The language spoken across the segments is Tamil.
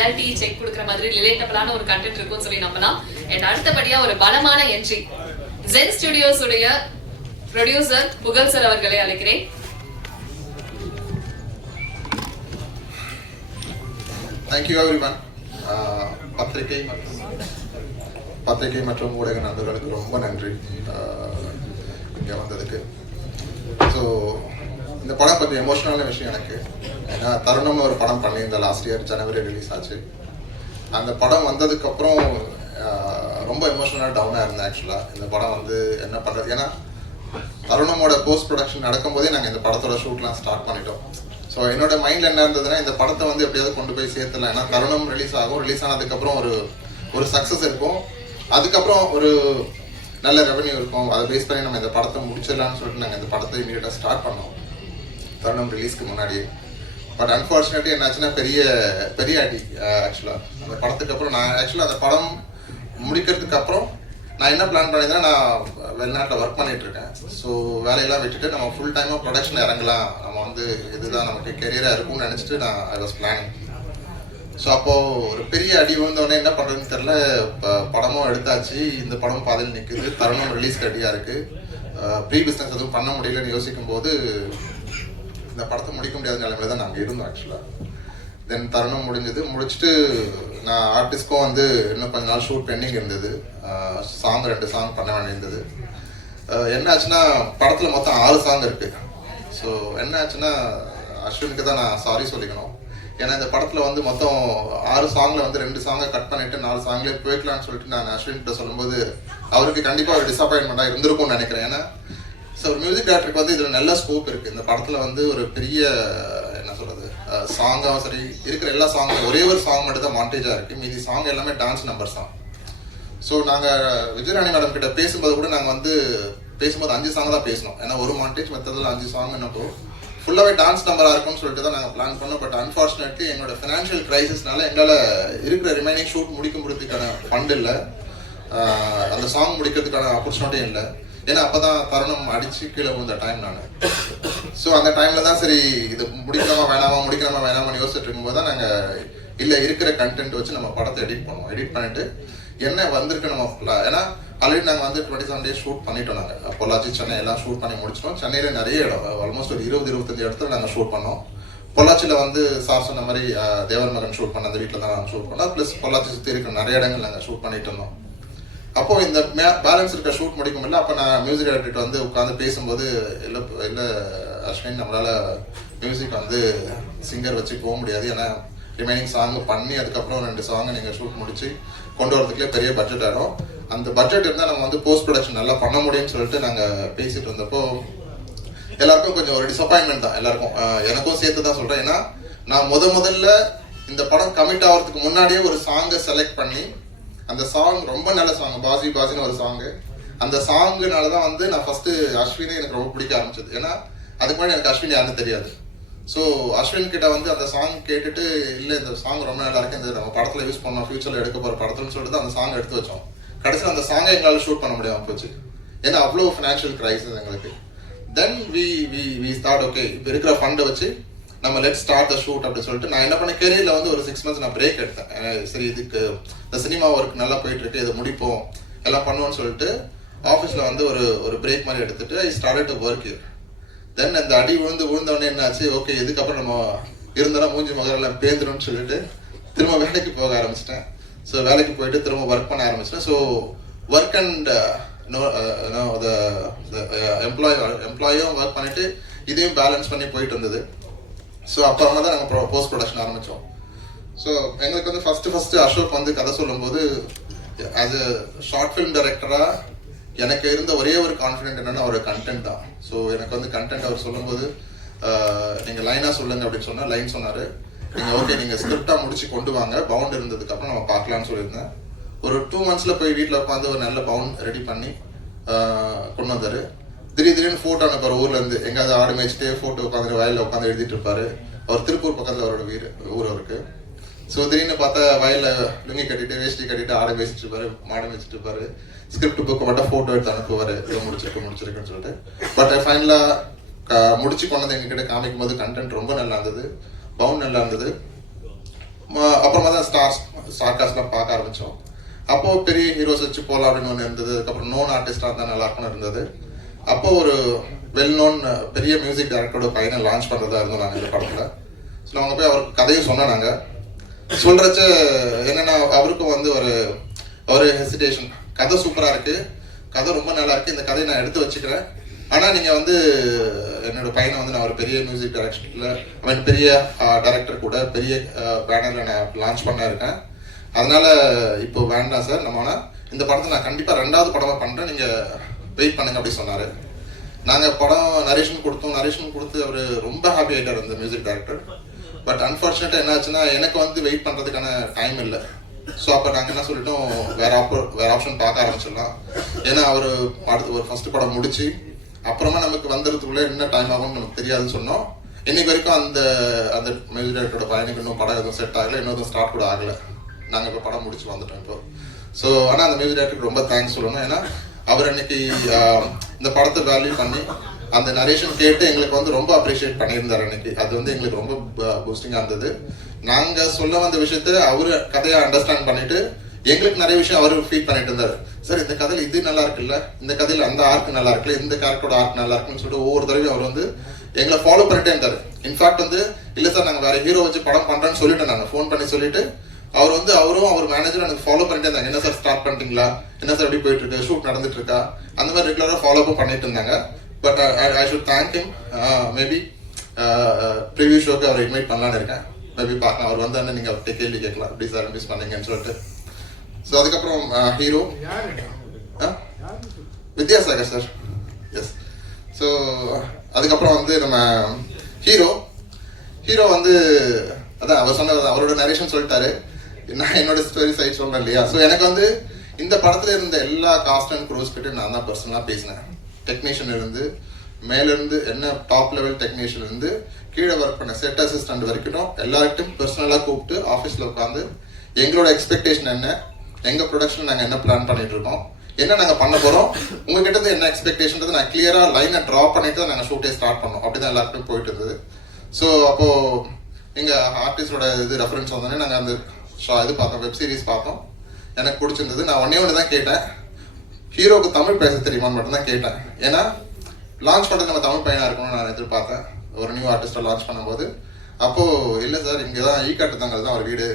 ரியாலிட்டி செக் கொடுக்குற மாதிரி ரிலேட்டபிளான ஒரு கண்டென்ட் இருக்கும்னு சொல்லி நம்பலாம். அண்ட் அடுத்தபடியா ஒரு பலமான என்ட்ரி ஜென் ஸ்டுடியோஸ் உடைய ப்ரொடியூசர் புகழ் சார் அவர்களை அழைக்கிறேன். Thank you everyone. பத்திரிகை மற்றும் ஊடக நண்பர்களுக்கு ரொம்ப நன்றி இங்கே வந்ததுக்கு. ஸோ இந்த படம் கொஞ்சம் எமோஷனலான விஷயம் எனக்கு. ஏன்னா தருணம்னு ஒரு படம் பண்ணியிருந்தேன் லாஸ்ட் இயர் ஜனவரி ரிலீஸ் ஆச்சு. அந்த படம் வந்ததுக்கப்புறம் ரொம்ப எமோஷனலாக டவுனாக இருந்தேன் ஆக்சுவலாக. இந்த படம் வந்து என்ன பண்ணுறது, ஏன்னா தருணமோட போஸ்ட் ப்ரொடக்ஷன் நடக்கும்போதே நாங்கள் இந்த படத்தோட ஷூட்லாம் ஸ்டார்ட் பண்ணிட்டோம். ஸோ என்னோட மைண்டில் என்ன இருந்ததுன்னா இந்த படத்தை வந்து எப்படியாவது கொண்டு போய் சேர்த்துலாம். ஏன்னா தருணம் ரிலீஸ் ஆகும், ரிலீஸ் ஆனதுக்கப்புறம் ஒரு சக்ஸஸ் இருக்கும், அதுக்கப்புறம் ஒரு நல்ல ரெவன்யூ இருக்கும், அதை பேஸ் பண்ணி நம்ம இந்த படத்தை முடிச்சிடலாம்னு சொல்லிட்டு நாங்கள் இந்த படத்தை இமீடியட்டாக ஸ்டார்ட் பண்ணோம் தருணம் ரிலீஸ்க்கு முன்னாடியே. பட் அன்ஃபார்ச்சுனேட்லி என்னாச்சுன்னா பெரிய அடி ஆக்சுவலாக. அந்த படத்துக்கு அப்புறம் நான் ஆக்சுவலாக அந்த படம் முடிக்கிறதுக்கு அப்புறம் நான் என்ன பிளான் பண்ணியிருந்தேன்னா, நான் வெளிநாட்டில் ஒர்க் பண்ணிட்டு இருக்கேன். ஸோ வேலையெல்லாம் விட்டுட்டு நம்ம ஃபுல் டைமாக ப்ரொடக்ஷன் இறங்கலாம், நம்ம வந்து இதுதான் நமக்கு கெரியராக இருக்கும்னு நினச்சிட்டு நான் ஐ வாஸ் பிளானிங். ஸோ அப்போது ஒரு பெரிய அடி விழுந்தோடனே என்ன பண்ணுறதுன்னு தெரில. இப்போ படமும் எடுத்தாச்சு, இந்த படம் பாதையில் நிற்குது, தருணம் ரிலீஸ் ரெடியாக இருக்குது, ப்ரீ பிஸ்னஸ் எதுவும் பண்ண முடியலன்னு யோசிக்கும் போது இந்த படத்தை முடிக்க முடியாத நிலைமையில தான் நாங்கள் இருந்தோம் ஆக்சுவலாக. தென் தருணம் முடிச்சுட்டு நான் ஆர்டிஸ்ட்க்கும் வந்து இன்னும் கொஞ்ச நாள் ஷூட் பெண்டிங் இருந்தது. 2 சாங் பண்ண வேண்டியிருந்தது. என்ன ஆச்சுன்னா படத்தில் மொத்தம் 6 சாங் இருக்குது. ஸோ என்ன ஆச்சுன்னா அஸ்வினுக்கு தான் நான் சாரி சொல்லிக்கணும். ஏன்னா இந்த படத்தில் வந்து மொத்தம் 6 சாங்கில் வந்து 2 சாங்கை கட் பண்ணிவிட்டு 4 சாங்லேயே போய்க்கலான்னு சொல்லிட்டு நான் அஸ்வின்கிட்ட சொல்லும்போது அவருக்கு கண்டிப்பாக ஒரு டிசப்பாயின்மெண்ட்டாக இருந்திருக்கும்னு நினைக்கிறேன். ஏன்னா ஸோ ஒரு மியூசிக் டைரக்டருக்கு வந்து இதில் நல்ல ஸ்கோப் இருக்குது. இந்த படத்தில் வந்து ஒரு பெரிய என்ன சொல்கிறது சாங்காகவும் சரி, இருக்கிற எல்லா சாங்கும் ஒரே ஒரு சாங் மட்டும் தான் மாண்டேஜாக இருக்குது, மீதி சாங் எல்லாமே டான்ஸ் நம்பர்ஸ் தான். ஸோ நாங்கள் விஜயராணி மேடம் கிட்ட பேசும்போது கூட நாங்கள் வந்து பேசும்போது 5 சாங் தான் பேசணும். ஏன்னா ஒரு மாண்டேஜ் மெத்தடில் 5 சாங் என்னப்போ ஃபுல்லாகவே டான்ஸ் நம்பராக இருக்கும்னு சொல்லிட்டு தான் நாங்கள் பிளான் பண்ணோம். பட் அன்ஃபார்ச்சுனேட்லி என்னோட ஃபினான்ஷியல் கிரைசிஸ்னால எங்களால் இருக்கிற ரிமைனிங் ஷூட் முடிக்கிறதுக்கான ஃபண்ட் இல்லை, அந்த சாங் முடிக்கிறதுக்கான ஆப்பர்ச்சுனிட்டியும் இல்லை. ஏன்னா அப்போ தான் தருணம் அடித்து கீழே விழுந்த டைம் நான். ஸோ அந்த டைமில் தான் சரி இது முடிக்கலாமா வேணாமான்னு யோசிச்சுட்டு இருக்கும்போது தான் நாங்கள் இல்லை இருக்கிற கண்டென்ட் வச்சு நம்ம படத்தை எடிட் பண்ணுவோம். எடிட் பண்ணிட்டு என்ன வந்திருக்கு நம்ம, ஏன்னா ஆல்ரெடி நாங்கள் வந்து 27 days ஷூட் பண்ணிட்டோம். நாங்கள் பொள்ளாச்சி சென்னை எல்லாம் ஷூட் பண்ணி முடிச்சிட்டோம். சென்னையில் நிறைய இடம், ஆல்மோஸ்ட் ஒரு 20-25 இடத்துல நாங்கள் ஷூட் பண்ணோம். பொள்ளாச்சியில் வந்து சார் சொன்ன மாதிரி தேவர் மகன் ஷூட் பண்ண அந்த வீட்டில் தான் நாங்கள் ஷூட் பண்ணோம். ப்ளஸ் பொள்ளாச்சி சுற்றி இருக்கிற நிறைய இடங்கள் நாங்கள் ஷூட் பண்ணிட்டு இருந்தோம். அப்போது இந்த பேலன்ஸ் இருக்க ஷூட் முடிக்க முடியல. அப்போ நான் மியூசிக் டைரக்டர்கிட்ட வந்து உட்காந்து பேசும்போது இல்லை அஸ்வின், நம்மளால் மியூசிக் வந்து சிங்கர் வச்சு போக முடியாது, ஏன்னா ரிமைனிங் சாங் பண்ணி அதுக்கப்புறம் 2 சாங்கை நீங்கள் ஷூட் முடிச்சு கொண்டு வரதுக்குள்ளே பெரிய பட்ஜெட் ஆகிடும். அந்த பட்ஜெட் இருந்தால் நம்ம வந்து போஸ்ட் ப்ரொடக்ஷன் நல்லா பண்ண முடியும்னு சொல்லிட்டு நாங்கள் பேசிகிட்டு இருந்தப்போ எல்லாருக்கும் கொஞ்சம் ஒரு டிசப்பாயின்மெண்ட் தான் எல்லாருக்கும், எனக்கும் சேர்த்து தான் சொல்கிறேன். ஏன்னா நான் முதல்ல இந்த படம் கமிட் ஆகிறதுக்கு முன்னாடியே ஒரு சாங்கை செலக்ட் பண்ணி, அந்த சாங் ரொம்ப நல்ல சாங், பாசின்னு ஒரு சாங்கு, அந்த சாங்குனால தான் வந்து நான் ஃபஸ்ட்டு அஸ்வினை எனக்கு ரொம்ப பிடிக்க ஆரம்பிச்சது. ஏன்னா அதுக்கு முன்னாடி எனக்கு அஸ்வின் யாருன்னு தெரியாது. ஸோ அஸ்வின் கிட்ட வந்து அந்த சாங் கேட்டுட்டு இல்லை இந்த சாங் ரொம்ப நல்லா இருக்கு, இந்த நம்ம படத்தில் யூஸ் பண்ணோம், ஃபியூச்சரில் எடுக்க போகிற படத்துலன்னு சொல்லிட்டு அந்த சாங் எடுத்து வச்சோம். கடைசியில் அந்த சாங்கை எங்களால் ஷூட் பண்ண முடியாமல் போச்சு, ஏன்னா அவ்வளோ ஃபினான்ஷியல் கிரைசிஸ் எங்களுக்கு. தென் வி ஸ்டார்ட் ஓகே இப்போ இருக்கிற ஃபண்டை வச்சு நம்ம லெட் ஸ்டார்ட் த ஷூட் அப்படின்னு சொல்லிட்டு நான் என்ன பண்ண கெரியரில் வந்து ஒரு 6 months நான் பிரேக் எடுத்தேன். சரி இதுக்கு இந்த சினிமா ஒர்க் நல்லா போயிட்டு இருக்கு, இதை முடிப்போம் எல்லாம் பண்ணுவோன்னு சொல்லிட்டு ஆஃபீஸில் வந்து ஒரு பிரேக் மாதிரி எடுத்துட்டு I started to work here. Then அந்த அடி விழுந்தவொடனே என்னாச்சு, ஓகே இதுக்கப்புறம் நம்ம இருந்தாலும் மூஞ்சி முகரெல்லாம் பேந்துரும்னு சொல்லிட்டு திரும்ப வேலைக்கு போக ஆரம்பிச்சிட்டேன். ஸோ வேலைக்கு போயிட்டு திரும்ப ஒர்க் பண்ண ஆரம்பிச்சிட்டேன். ஸோ ஒர்க் அண்ட் எம்ப்ளாயும் ஒர்க் பண்ணிட்டு இதையும் பேலன்ஸ் பண்ணி போயிட்டு இருந்தது. ஸோ அப்புறமா தான் நாங்கள் போஸ்ட் ப்ரொடக்ஷன் ஆரம்பித்தோம். ஸோ எங்களுக்கு வந்து ஃபஸ்ட்டு அசோக் வந்து கதை சொல்லும்போது ஆஸ் அ ஷார்ட் ஃபிலிம் டைரக்டராக எனக்கு இருந்த ஒரே ஒரு கான்ஃபிடென்ட் என்னன்னா ஒரு கண்டென்ட் தான். ஸோ எனக்கு வந்து கண்டென்ட் அவர் சொல்லும்போது நீங்கள் லைனாக சொல்லுங்க அப்படின்னு சொன்னால் லைன் சொன்னார். நீங்கள் ஓகே நீங்கள் ஸ்கிரிப்டாக முடிச்சு கொண்டு வாங்க, பவுண்ட் இருந்ததுக்கப்புறம் நம்ம பார்க்கலான்னு சொல்லியிருந்தேன். ஒரு 2 months போய் வீட்டில் உட்காந்து ஒரு நல்ல பவுண்ட் ரெடி பண்ணி கொண்டு வந்தார். திடீர்னு ஃபோட்டோ அனுப்பார் ஊர்லேருந்து, எங்கேயாவது ஆடு மேய்ச்சிட்டே ஃபோட்டோ உட்காந்து வயலில் உட்காந்து எழுதிட்டு இருப்பார். அவர் திருப்பூர் பக்கத்தில் அவரோட ஊர் அவருக்கு. ஸோ திடீர்னு பார்த்தா வயலில் லுங்கி கட்டிட்டு வேஷ்டி கட்டிட்டு ஆடை மேய்ச்சிட்டு இருப்பாரு, மாடை மேய்ச்சிட்டு இருப்பாரு. ஸ்கிரிப்ட் புக்கு மட்டும் ஃபோட்டோ எடுத்து அனுப்புவார், இதை முடிச்சிருக்குன்னு சொல்லிட்டு. பட் ஃபைனலாக முடிச்சு கொண்டது எங்ககிட்ட காமிக்கும் போது கண்டென்ட் ரொம்ப நல்லா இருந்தது, பவுண்ட் நல்லா இருந்தது. அப்புறமா தான் ஸ்டார்காஸ்ட்லாம் பார்க்க ஆரம்பித்தோம். அப்போது பெரிய ஹீரோஸ் வச்சு போகலாம் அப்படின்னு ஒன்று இருந்தது. அதுக்கப்புறம் நோன் ஆர்டிஸ்டாக இருந்தால் நல்லா இருக்கும்னு இருந்தது. அப்போது ஒரு வெல் நோன் பெரிய மியூசிக் டைரக்டரோட பையனை லான்ச் பண்ணுறதா இருந்தோம் நாங்கள் இந்த படத்தில். ஸோ அவங்க போய் அவருக்கு கதையும் சொன்னோம். நாங்கள் சொல்கிறச்ச என்னென்னா அவருக்கும் வந்து ஒரு ஹெசிடேஷன். கதை சூப்பராக இருக்குது, கதை ரொம்ப நல்லா இருக்குது, இந்த கதையை நான் எடுத்து வச்சுக்கிறேன். ஆனால் நீங்கள் வந்து என்னோடய பையனை வந்து நான் ஒரு பெரிய மியூசிக் டைரக்ஷனில் பெரிய டைரக்டர் கூட பெரிய பேனரில் நான் லான்ச் பண்ண இருக்கேன். அதனால் இப்போ வேண்டாம் சார், நம்ம இந்த படத்தை நான் கண்டிப்பாக 2வது படமாக பண்ணுறேன், நீங்கள் வெயிட் பண்ணுங்க அப்படி சொன்னார். நாங்கள் படம் நரேஷன் கொடுத்து அவர் ரொம்ப ஹாப்பி ஆகிட்டார் இந்த மியூசிக் டைரக்டர். பட் அன்ஃபார்ச்சுனேட்டாக என்ன ஆச்சுன்னா எனக்கு வந்து வெயிட் பண்ணுறதுக்கான டைம் இல்லை. ஸோ அப்போ நாங்கள் என்ன சொல்லிட்டோம், வேற ஆப்ஷன் பார்க்க ஆரம்பிச்சிடலாம். ஏன்னா அவர் அடுத்து ஒரு ஃபர்ஸ்ட் படம் முடிச்சு அப்புறமா நமக்கு வந்துடுறதுக்குள்ளே என்ன டைம் ஆகும்னு நமக்கு தெரியாதுன்னு சொன்னோம். இன்னைக்கு வரைக்கும் அந்த மியூசிக் டைரக்டரோட பையனுக்கு இன்னும் படம் எதுவும் செட் ஆகலை, இன்னும் ஸ்டார்ட் கூட ஆகலை. நாங்கள் இப்போ படம் முடிச்சு வந்துட்டோம் இப்போ. ஸோ ஆனால் அந்த மியூசிக் டைரக்டருக்கு ரொம்ப தேங்க்ஸ் சொல்லணும். ஏன்னா அவர் அன்னைக்கு இந்த படத்தை வேல்யூ பண்ணி அந்த நரேஷன் கேட்டு எங்களுக்கு வந்து ரொம்ப அப்ரிஷியேட் பண்ணியிருந்தார் அன்னைக்கு. அது வந்து எங்களுக்கு ரொம்ப பூஸ்டிங்காக இருந்தது. நாங்கள் சொல்ல வந்த விஷயத்த அவரு கதையை அண்டர்ஸ்டாண்ட் பண்ணிட்டு எங்களுக்கு நிறைய விஷயம் அவர் ஃபீல் பண்ணிட்டு இருந்தார். சார் இந்த கதையில் இது நல்லா இருக்குல்ல, இந்த கதையில் அந்த ஆர்க் நல்லா இருக்குல்ல, இந்த கேரக்டரோட ஆர்க் நல்லா இருக்குன்னு சொல்லிட்டு ஒவ்வொரு தடவையும் அவர் வந்து எங்களை ஃபாலோ பண்ணிட்டே இருந்தார். இன்ஃபேக்ட் வந்து இல்லை சார் நாங்கள் வேற ஹீரோ வச்சு படம் பண்ணுறேன்னு சொல்லிட்டு நாங்கள் ஃபோன் பண்ணி சொல்லிட்டு அவரும் அவர் மேனேஜரும் எனக்கு ஃபாலோ பண்ணிட்டே இருந்தாங்க. என்ன சார் ஸ்டார்ட் பண்ணிட்டீங்களா, என்ன சார் எப்படி போயிட்டு இருக்கு, ஷூட் நடந்துட்டு இருக்கா, அந்த மாதிரி ரெகுலராக ஃபாலோ அப் பண்ணிட்டு இருந்தாங்க. But I should thank him. Maybe preview ஷோக்கு அவர் இன்வைட் பண்ணலான்னு இருக்கேன். மேபி பார்க்கலாம், அவர் வந்து நீங்கள் அவர்கிட்ட கேள்வி கேட்கலாம், எப்படி சார் மிஸ் பண்ணீங்கன்னு சொல்லிட்டு. ஸோ அதுக்கப்புறம் hero Vidyasagar sir. Yes. So அதுக்கப்புறம் வந்து நம்ம ஹீரோ வந்து அதான் அவர் சொன்ன அவரோட நரேஷன் சொல்லிட்டாரு. நான் என்னோட ஸ்டோரி சைட் சொல்றேன் இல்லையா. ஸோ எனக்கு வந்து இந்த படத்துல இருந்த எல்லா காஸ்ட் அண்ட் க்ரூஸ் கிட்ட நான் தான் பர்சனலாக பேசினேன். டெக்னீஷியன் இருந்து மேலேருந்து என்ன டாப் லெவல் டெக்னீஷியன் இருந்து கீழே ஒர்க் பண்ண செட் அசிஸ்டன்ட் வரைக்கும் எல்லார்கிட்டையும் பர்சனலாக கூப்பிட்டு ஆஃபீஸில் உட்காந்து எங்களோட எக்ஸ்பெக்டேஷன் என்ன, எங்கள் ப்ரொடக்ஷன் நாங்கள் என்ன பிளான் பண்ணிட்டு இருக்கோம், என்ன நாங்கள் பண்ண போகிறோம், உங்ககிட்ட இருந்து என்ன எக்ஸ்பெக்டேஷன் நான் கிளியராக லைனை ட்ரா பண்ணிட்டு தான் நாங்கள் ஷூட்டே ஸ்டார்ட் பண்ணோம். அப்படி தான் எல்லாருக்கும் போயிட்டு இருந்தது. ஸோ அப்போது எங்கள் ஆர்டிஸ்டோட இது ரெஃபரன்ஸ் வந்தோடனே நாங்கள் அந்த இது பார்த்தோம், வெப் சீரிஸ் பார்த்தோம். எனக்கு பிடிச்சிருந்தது. நான் ஒன்று தான் கேட்டேன், ஹீரோக்கு தமிழ் பேச தெரியுமான்னு மட்டும்தான் கேட்டேன். ஏன்னா லான்ச் பண்ணுறது நம்ம தமிழ் பையனாக இருக்கணும்னு நான் எதிர்பார்த்தேன் ஒரு நியூ ஆர்டிஸ்ட்டை லான்ச் பண்ணும்போது. அப்போது இல்லை சார் இங்கே தான் ஈக்காட்டுத்தங்கல் தான் அவர் வீடு,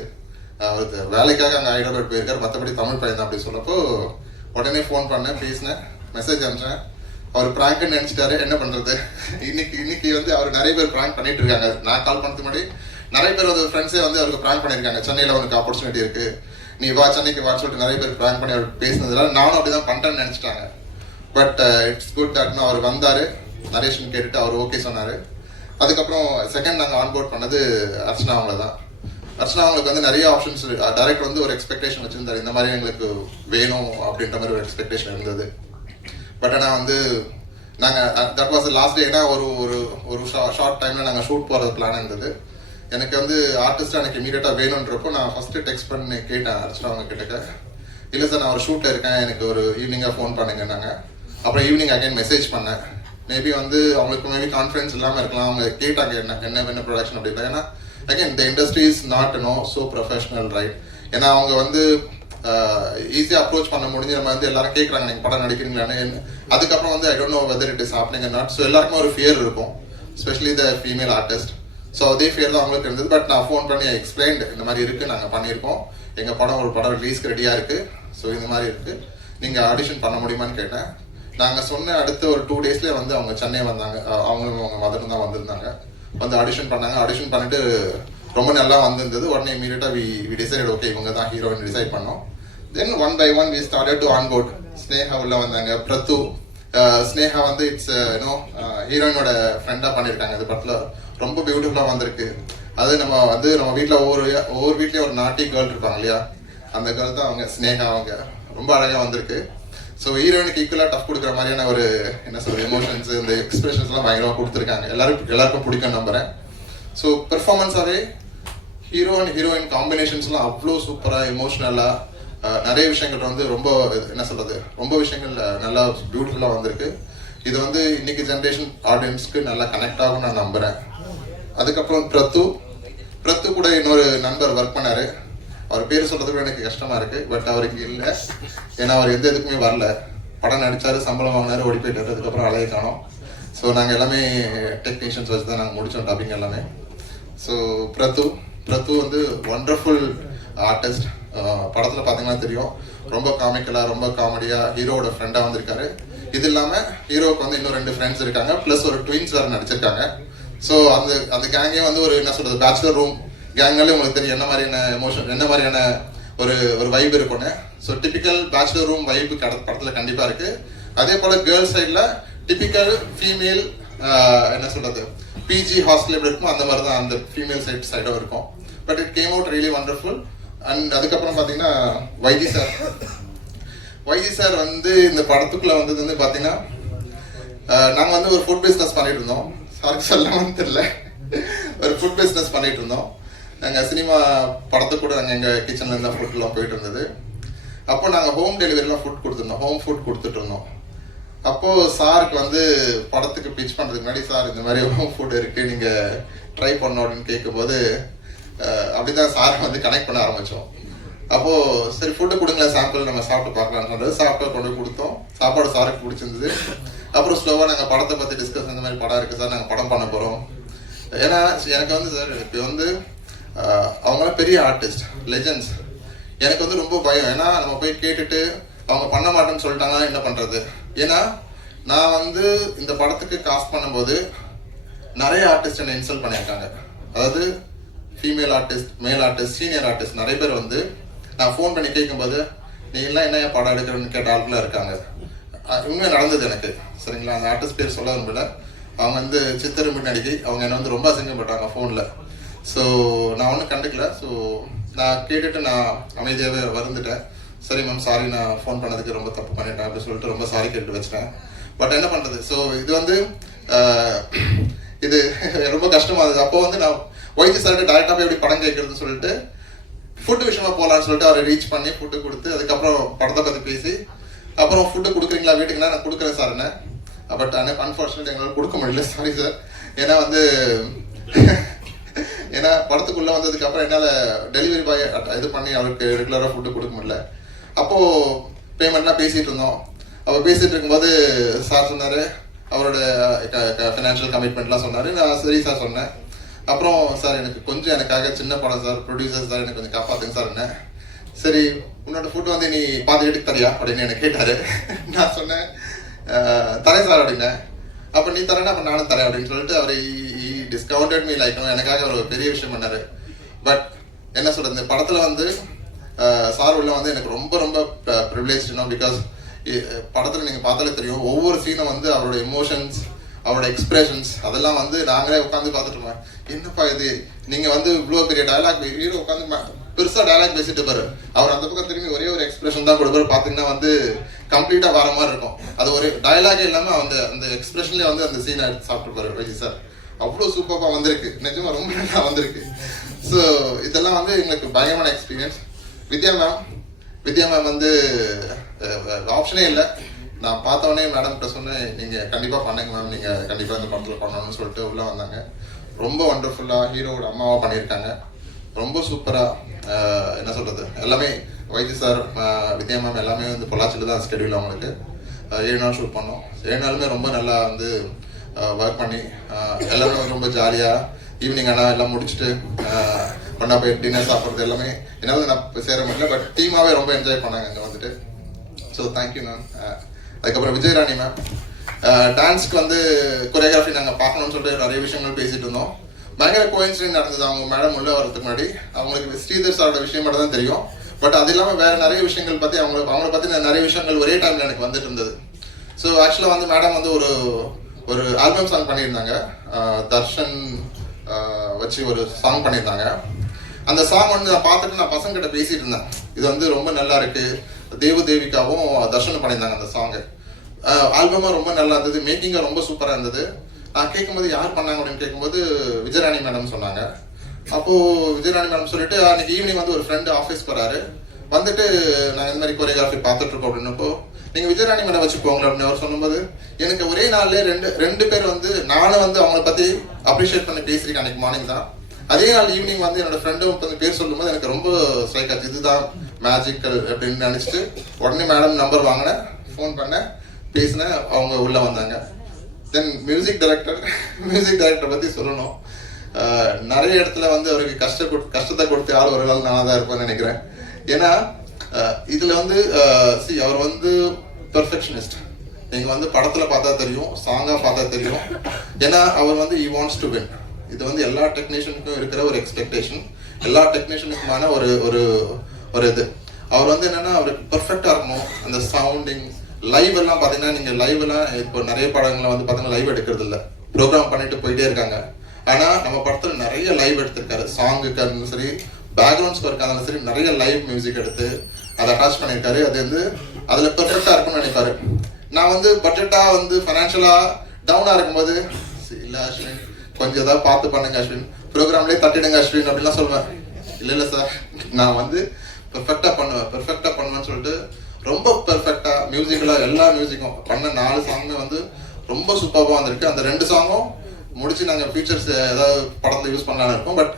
அவருக்கு வேலைக்காக அங்கே ஹைதராபாத் போயிருக்காரு, மற்றபடி தமிழ் பையன் தான் அப்படி சொல்லப்போ உடனே ஃபோன் பண்ணேன், பேசினேன், மெசேஜ் அனுப்பிச்சேன். அவர் ப்ராங்க்னு நினச்சிட்டாரு, என்ன பண்ணுறது. இன்னைக்கு வந்து அவர் நிறைய பேர் ப்ராங்க் பண்ணிட்டு இருக்காங்க. நான் கால் பண்ணதுக்கு முன்னாடி நிறைய பேர் வந்து ஃப்ரெண்ட்ஸே வந்து அவருக்கு ப்ராங்க் பண்ணியிருக்காங்க. சென்னையில் அவனுக்கு ஆப்பர்ச்சுனிட்டி இருக்குது, நீ வா சென்னைக்கு வான்னு சொல்லிட்டு நிறைய பேர் ப்ராங்க் பண்ணி அவர் பேசினதுனால நானும் அப்படி தான் பண்ணுறேன்னு நினச்சிட்டாங்க. பட் இட்ஸ் குட் தட்னு அவர் வந்தார், நரேஷன் கேட்டுட்டு அவர் ஓகே சொன்னார். அதுக்கப்புறம் செகண்ட் நாங்கள் ஆன்போர்ட் பண்ணது அர்ச்சனா அவங்கள தான். அர்ச்சனா அவங்களுக்கு வந்து நிறைய ஆப்ஷன்ஸ், டைரக்டர் வந்து ஒரு எக்ஸ்பெக்டேஷன் வச்சுருந்தார், இந்த மாதிரி எங்களுக்கு வேணும் அப்படின்ற மாதிரி ஒரு எக்ஸ்பெக்டேஷன் இருந்தது. பட் ஆனால் வந்து நாங்கள் தட் வாஸ் லாஸ்ட் டே. ஏன்னா ஒரு ஷார்ட் டைமில் நாங்கள் ஷூட் போகிறது பிளான் இருந்தது. எனக்கு வந்து ஆர்டிஸ்டாக எனக்கு இமீடியட்டாக வேணுன்றப்போ நான் ஃபஸ்ட்டு டெக்ஸ்ட் பண்ணி கேட்டேன் அர்ச்சனா அவங்க கிட்டக்க, இல்லை சார் நான் ஒரு ஷூட்டில் இருக்கேன், எனக்கு ஒரு ஈவினிங்காக ஃபோன் பண்ணுங்கன்னாங்க. அப்புறம் ஈவினிங் அகைன் மெசேஜ் பண்ணேன். மேபி வந்து அவங்களுக்கு மேபி கான்ஃபிடன்ஸ் இல்லாமல் இருக்கலாம். அவங்க கேட்டாங்க என்ன ப்ரொடக்ஷன் அப்படின்னா. ஏன்னா again the industry is not so professional right. ஏன்னா அவங்க வந்து ஈஸியாக அப்ரோச் பண்ண முடிஞ்சு நம்ம வந்து எல்லாரும் கேட்குறாங்க நீங்கள் படம் நடிக்கிறீங்களான்னு. அதுக்கப்புறம் வந்து I don't know whether it is happening or not. So எல்லாருக்குமே ஒரு ஃபியர் இருக்கும், specially the female artist. So அதே ஃபியர் தான் அவங்களுக்கு இருந்தது. பட் நான் ஃபோன் பண்ணி எக்ஸ்பிளைன்ட், இந்த மாதிரி இருக்குது, நாங்கள் பண்ணியிருக்கோம், எங்கள் படம் ரிலீஸ்க்கு ரெடியாக இருக்குது, ஸோ இந்த மாதிரி இருக்குது, நீங்கள் ஆடிஷன் பண்ண முடியுமான்னு கேட்டேன். நாங்கள் சொன்ன அடுத்த ஒரு 2 டேஸ்லேயே வந்து அவங்க சென்னை வந்தாங்க. அவங்க மதரும் தான் வந்திருந்தாங்க, வந்து ஆடிஷன் பண்ணாங்க. ஆடிஷன் பண்ணிட்டு ரொம்ப நல்லா வந்திருந்தது. உடனே இமீடியட்டாக வி டிசைட் ஓகே இவங்க தான் ஹீரோயின் டிசைட் பண்ணோம். தென் 1 by 1 we started to onboard. Sneha உள்ள வந்தாங்க, பிரத்து. ஸ்னேகா வந்து இட்ஸ் ஹீரோயினோட ஃப்ரெண்டாக பண்ணியிருக்காங்க. இந்த படத்தில் ரொம்ப பியூட்டிஃபுல்லாக வந்திருக்கு. அது நம்ம வீட்டில் ஒவ்வொரு வீட்லேயும் ஒரு நாட்டி கேர்ள் இருப்பாங்க இல்லையா, அந்த கேர்ள் தான் அவங்க ஸ்னேகா. அவங்க ரொம்ப அழகாக வந்திருக்கு. ஸோ ஹீரோயினுக்கு ஈக்குவலாக டஃப் கொடுக்குற மாதிரியான ஒரு என்ன சொல்கிறது எமோஷன்ஸ், இந்த எக்ஸ்பிரஷன்ஸ்லாம் பயங்கரமாக கொடுத்துருக்காங்க. எல்லாருக்கும் பிடிக்கும் நம்புறேன். ஸோ பெர்ஃபார்மன்ஸாகவே ஹீரோ அண்ட் ஹீரோயின் காம்பினேஷன்ஸ்லாம் அவ்வளோ சூப்பராக எமோஷ்னலாக நிறைய விஷயங்கள் வந்து ரொம்ப என்ன சொல்கிறது ரொம்ப விஷயங்கள் நல்லா பியூட்டிஃபுல்லாக வந்திருக்கு. இது வந்து இன்னைக்கு ஜென்ரேஷன் ஆடியன்ஸ்க்கு நல்லா கனெக்ட் ஆகும்னு நான் நம்புகிறேன். அதுக்கப்புறம் பிரத்து கூட இன்னொரு நண்பர் ஒர்க் பண்ணார். அவர் பேர் சொல்றதுக்கு எனக்கு கஷ்டமா இருக்கு. பட் அவருக்கு இல்லை, ஏன்னா அவர் எந்த இதுக்குமே வரல. படம் நடிச்சாரு, சம்பளம் வாங்கினாரு, ஓடி போயிட்டாரு. அதுக்கப்புறம் அலைய காணோம். ஸோ நாங்கள் எல்லாமே டெக்னீஷியன்ஸ் வச்சு தான் நாங்கள் முடித்தோம் டப்பிங் எல்லாமே. ஸோ பிரத்து வந்து ஒண்டர்ஃபுல் ஆர்டிஸ்ட். படத்தில் பார்த்தீங்கன்னா தெரியும், ரொம்ப காமிக்கலாக, ரொம்ப காமெடியாக ஹீரோவோட ஃப்ரெண்டாக வந்திருக்காரு. இது இல்லாமல் ஹீரோவுக்கு வந்து இன்னும் 2 ஃப்ரெண்ட்ஸ் இருக்காங்க, ப்ளஸ் ஒரு ட்வின்ஸ் வேறு நடிச்சிருக்காங்க. ஸோ அந்த கேங்கே வந்து ஒரு என்ன சொல்கிறது, பேச்சுலர் ரூம் கேங்னாலே உங்களுக்கு தெரியும் என்ன மாதிரியான எமோஷன், என்ன மாதிரியான ஒரு வைப் இருக்கும்னு. ஸோ டிபிக்கல் பேச்சுலர் ரூம் வைப்பு படத்தில் கண்டிப்பாக இருக்குது. அதே போல் கேர்ள்ஸ் சைடில் டிபிக்கல் ஃபீமேல் என்ன சொல்கிறது, பிஜி ஹாஸ்டல் எப்படி இருக்குமோ அந்த மாதிரி தான் அந்த ஃபீமேல் சைடும் இருக்கும். But it came out really wonderful. And அதுக்கப்புறம் பார்த்தீங்கன்னா வைஜி சார் வந்து இந்த படத்துக்குள்ளே வந்தது வந்து பார்த்தீங்கன்னா, நாங்கள் வந்து ஒரு ஃபுட் பிஸ்னஸ் பண்ணிட்டு இருந்தோம். சாருக்கு சொல்லாமல் தெரியல, ஒரு ஃபுட் பிஸ்னஸ் பண்ணிட்டு இருந்தோம். நாங்கள் சினிமா படத்துக்கு கூட நாங்கள் எங்கள் கிச்சனில் இருந்தால் ஃபுட்லாம் போயிட்டு இருந்தது. அப்போ நாங்கள் ஹோம் டெலிவரிலாம் ஃபுட் கொடுத்துருந்தோம், ஹோம் ஃபுட் கொடுத்துட்டு இருந்தோம். அப்போது சாருக்கு வந்து படத்துக்கு பிச் பண்ணுறதுக்கு முன்னாடி, சார் இந்த மாதிரி ஹோம் ஃபுட் இருக்குது, நீங்கள் ட்ரை பண்ணணும் அப்படின்னு கேட்கும்போது அப்படிதான் சார் வந்து கனெக்ட் பண்ண ஆரம்பித்தோம். அப்போது சரி ஃபுட்டு கொடுங்களேன், சாம்பிள் நம்ம சாப்பிட்டு பார்க்கலான்னு சொல்கிறது. சாப்பிட்டு கொண்டு கொடுத்தோம். சாப்பாடு சாருக்கு பிடிச்சிருந்தது. அப்புறம் ஸ்லோவாக நாங்கள் படத்தை பற்றி டிஸ்கஸ், இந்த மாதிரி படம் இருக்குது சார், நாங்கள் படம் பண்ண போகிறோம். ஏன்னா எனக்கு வந்து சார், இப்போ வந்து அவங்களாம் பெரிய ஆர்டிஸ்ட், லெஜெண்ட்ஸ். எனக்கு வந்து ரொம்ப பயம், ஏன்னா நம்ம போய் கேட்டுட்டு அவங்க பண்ண மாட்டேன்னு சொல்லிட்டாங்கன்னா என்ன பண்ணுறது. ஏன்னா நான் வந்து இந்த படத்துக்கு காஸ்ட் பண்ணும்போது நிறைய ஆர்டிஸ்ட் என்னை இன்சல்ட் பண்ணியிருக்காங்க. அதாவது ஃபீமேல் ஆர்டிஸ்ட், மேல் ஆர்டிஸ்ட், சீனியர் ஆர்டிஸ்ட் நிறைய பேர் வந்து நான் ஃபோன் பண்ணி கேட்கும்போது நீ எல்லாம் என்ன படம் எடுக்கிறேன்னு கேட்ட ஆட்களாக இருக்காங்க. உண்மையாக நடந்தது எனக்கு, சரிங்களா. அந்த ஆர்டிஸ்ட் பேர் சொல்ல விரும்பல. அவங்க வந்து சித்திரமிட்டு நடிகை, அவங்க என்னை வந்து ரொம்ப அசிங்கப்பட்டாங்க ஃபோனில். ஸோ நான் ஒன்றும் கண்டுக்கல. ஸோ நான் கேட்டுட்டு நான் அமைதியாகவே வந்துட்டேன். சரி மேம், சாரி, நான் ஃபோன் பண்ணதுக்கு ரொம்ப தப்பு பண்ணிட்டேன் அப்படின்னு சொல்லிட்டு ரொம்ப சாரி கேட்டு வச்சிட்டேன். பட் என்ன பண்ணுறது, ஸோ இது வந்து இது ரொம்ப கஷ்டமாக இருந்தது. அப்போ வந்து நான் வைஜி சார்ட்டு டேரெக்டாக போய் எப்படி படம் கேட்குறதுன்னு சொல்லிட்டு ஃபுட்டு விஷயமா போகலான்னு சொல்லிட்டு அவரை ரீச் பண்ணி ஃபுட்டு கொடுத்து, அதுக்கப்புறம் படத்தை பற்றி பேசி, அப்புறம் ஃபுட்டு கொடுக்குறீங்களா வீட்டுக்குன்னா, நான் கொடுக்குறேன் சார் என்ன. பட் ஆனால் அன்ஃபார்ச்சுனேட் எங்களால் கொடுக்க முடியல, சாரி சார். ஏன்னா வந்து ஏன்னா படத்துக்குள்ளே வந்ததுக்கப்புறம் என்னால் டெலிவரி பாய் இது பண்ணி அவருக்கு ரெகுலராக ஃபுட்டு கொடுக்க முடியல. அப்போது பேமெண்ட்லாம் பேசிகிட்டு இருந்தோம். அப்போ பேசிகிட்டு இருக்கும்போது சார் சொன்னார், அவரோட ஃபினான்ஷியல் கமிட்மெண்ட்லாம் சொன்னார். நான் சரி சார் சொன்னேன். அப்புறம் சார் எனக்கு கொஞ்சம் எனக்காக சின்ன படம் சார், ப்ரொடியூசர் சார், எனக்கு கொஞ்சம் காப்பாற்றுங்க சார் என்ன. சரி உன்னோட ஃபுட் வந்து நீ பாதி எடுத்து தரியா அப்படின்னு என்னை கேட்டார். நான் சொன்னேன் தரேன் சார் அப்படின்னேன். அப்போ நீ தரேன்னா அப்போ நானும் தரேன் அப்படின்னு சொல்லிட்டு அவர் டிஸ்கவுண்டட் மீ லைக் எனக்காக அவர் ஒரு பெரிய விஷயம் பண்ணார். பட் என்ன சொல்கிறது, இந்த படத்தில் வந்து சார் உள்ள வந்து எனக்கு ரொம்ப ரொம்ப ப்ரிவிலேஜ்னா, பிகாஸ் படத்தில் நீங்கள் பார்த்தாலே தெரியும், ஒவ்வொரு சீனும் வந்து அவரோட எமோஷன்ஸ், அவரோட எக்ஸ்பிரஷன்ஸ் அதெல்லாம் வந்து நாங்களே உட்காந்து பார்த்துட்டு இருப்போம். என்னப்பா இது, நீங்கள் வந்து இவ்வளோ பெரிய டயலாக் ஹீரோ உட்காந்து பெருசாக டயலாக் பேசிட்டு பாரு, அவர் அந்த பக்கம் திரும்பி ஒரே ஒரு எக்ஸ்பிரஷன் தான் கொடுப்பாரு. பார்த்தீங்கன்னா வந்து கம்ப்ளீட்டாக வர மாதிரி இருக்கும். அது ஒரு டயலாகே இல்லாமல் அந்த எக்ஸ்பிரஷன்லேயே வந்து அந்த சீனை எடுத்து சாப்பிட்டுப்பாரு வைஜி சார். அவ்வளோ சூப்பராக வந்திருக்கு, நிஜமாக ரொம்ப நல்லா வந்திருக்கு. ஸோ இதெல்லாம் வந்து எங்களுக்கு பயங்கரமான எக்ஸ்பீரியன்ஸ். வித்யா மேம் வந்து ஆப்ஷனே இல்லை. நான் பார்த்தவொடனே மேடம் கிட்ட சொன்னேன், நீங்கள் கண்டிப்பாக பண்ணுங்க மேம், நீங்கள் கண்டிப்பாக இந்த படத்தில் பண்ணணும்னு சொல்லிட்டு உள்ளே வந்தாங்க. ரொம்ப ஒண்டர்ஃபுல்லாக ஹீரோவோட அம்மாவாக பண்ணியிருக்காங்க. ரொம்ப சூப்பராக என்ன சொல்கிறது, எல்லாமே வைஜி சார், வித்யா மேம் எல்லாமே வந்து பொள்ளாச்சியில் தான் ஸ்கெடியூல். அவங்களுக்கு 7 நாள் ஷூட் பண்ணோம். 7 நாளுமே ரொம்ப நல்லா வந்து ஒர்க் பண்ணி எல்லாமே ரொம்ப ஜாலியாக ஈவினிங் ஆனால் எல்லாம் முடிச்சுட்டு ஒன்றா போய் டின்னர் சாப்பிட்றது எல்லாமே என்னால் நான் சேர முடியல. பட் டீமாகவே ரொம்ப என்ஜாய் பண்ணாங்க அங்கே வந்துட்டு. So thank you ma'am. அதுக்கப்புறம் விஜயராணி மேம், டான்ஸ்க்கு வந்து கொரியோகிராஃபி நாங்கள் பார்க்கணும்னு சொல்லிட்டு நிறைய விஷயங்கள் பேசிகிட்டு இருந்தோம். பயங்கர கோயின்சிடென்ட் நடந்தது. அவங்க மேடம் உள்ளே வரதுக்கு முன்னாடி அவங்களுக்கு ஸ்ரீதர் சாரோட விஷயம் மட்டும் தான் தெரியும். பட் அது இல்லாமல் வேறு நிறைய விஷயங்கள் பற்றி அவங்கள பற்றி நிறைய விஷயங்கள் ஒரே டைமில் எனக்கு வந்துட்டு இருந்தது. ஸோ ஆக்சுவலாக வந்து மேடம் வந்து ஒரு ஆல்பம் சாங் பண்ணியிருந்தாங்க, தர்ஷன் வச்சு ஒரு சாங் பண்ணியிருந்தாங்க. அந்த சாங் வந்து நான் பார்த்துட்டு நான் பசங்கிட்ட பேசிகிட்டு இருந்தேன், இது வந்து ரொம்ப நல்லா இருக்குது. தேவிகாவும் தர்ஷனும் பண்ணியிருந்தாங்க அந்த சாங்கு. ஆல்பமாக ரொம்ப நல்லா இருந்தது, மேக்கிங்காக ரொம்ப சூப்பராக இருந்தது. நான் கேட்கும்போது யார் பண்ணாங்க அப்படின்னு கேட்கும்போது விஜயராணி மேடம் சொன்னாங்க. அப்போது விஜயராணி மேடம் சொல்லிட்டு அன்றைக்கி ஈவினிங் வந்து ஒரு ஃப்ரெண்டு ஆஃபீஸ் போகிறாரு, வந்துட்டு நாங்கள் இந்த மாதிரி கொரியோகிராஃபி பார்த்துட்ருக்கோம் அப்படின்னப்போ நீங்கள் விஜயராணி மேடம் வச்சுக்கோங்களேன் அப்படின்னு அவர் சொல்லும்போது எனக்கு ஒரே நாள்லேயே ரெண்டு பேர் வந்து நானும் வந்து அவங்கள பற்றி அப்ரிஷியேட் பண்ணி பேசியிருக்கேன். அன்றைக்கி மார்னிங் தான் அதே நாள் ஈவினிங் வந்து என்னோட ஃப்ரெண்டும் வந்து பேர் சொல்லும்போது எனக்கு ரொம்ப ஸ்ட்ரைக் ஆச்சு, இதுதான் மேஜிக்கல் அப்படின்னு நினச்சிட்டு உடனே மேடம் நம்பர் வாங்கினேன், ஃபோன் பண்ணேன், பேசினேன், அவங்க உள்ளே வந்தாங்க. தென் மியூசிக் டைரக்டர் பற்றி சொல்லணும். நிறைய இடத்துல வந்து அவருக்கு கஷ்டத்தை கொடுத்து ஆள் ஒரு நாள் நானாக தான் இருப்பேன்னு நினைக்கிறேன். ஏன்னா இதில் வந்து அவர் வந்து பெர்ஃபெக்ஷனிஸ்ட். நீங்கள் வந்து படத்தில் பார்த்தா தெரியும், சாங்காக பார்த்தா தெரியும். ஏன்னா அவர் வந்து he wants to win. இது வந்து எல்லா டெக்னீஷியனுக்கும் இருக்கிற ஒரு எக்ஸ்பெக்டேஷன், எல்லா டெக்னீஷியனுக்குமான ஒரு ஒரு ஒரு இது. அவர் வந்து என்னன்னா அவருக்கு பெர்ஃபெக்டாக இருக்கணும். அந்த சவுண்டிங் லைவ் எல்லாம் பார்த்தீங்கன்னா, நீங்கள் லைவ் எல்லாம் இப்போ நிறைய படங்களை வந்து பார்த்தீங்கன்னா லைவ் எடுக்கிறது இல்லை, ப்ரோக்ராம் பண்ணிட்டு போயிட்டே இருக்காங்க. ஆனால் நம்ம படத்தில் நிறைய லைவ் எடுத்திருக்காரு. சாங்குக்கு இருந்தாலும் சரி, பேக்ரவுண்ட் ஸ்கோருக்கு இருந்தாலும் சரி, நிறைய லைவ் மியூசிக் எடுத்து அதை அட்டாச் பண்ணியிருக்காரு. அது வந்து அதில் பெர்ஃபெக்டாக இருக்கும்னு நினைப்பாரு. நான் வந்து பட்ஜெட்டாக வந்து ஃபைனான்ஷியலாக டவுனாக இருக்கும்போது, இல்லை அஸ்வின் கொஞ்சம் ஏதாவது பார்த்து பண்ணுங்க அஸ்வின், ப்ரோக்ராம்லேயே தட்டிடுங்க அஸ்வின் அப்படின்லாம் சொல்லுவேன். இல்லை சார், நான் வந்து பெர்ஃபெக்டாக பண்ணுவேன்னு சொல்லிட்டு ரொம்ப பெர்ஃபெக்டாக மியூசிக்கலாக எல்லா மியூசிக்கும் பண்ண 4 சாங்குமே வந்து ரொம்ப சூப்பராக வந்திருக்கு. அந்த 2 சாங்கும் முடிச்சு நாங்கள் ஃபீச்சர்ஸ் ஏதாவது படத்தில் யூஸ் பண்ணலான்னு இருக்கோம். பட்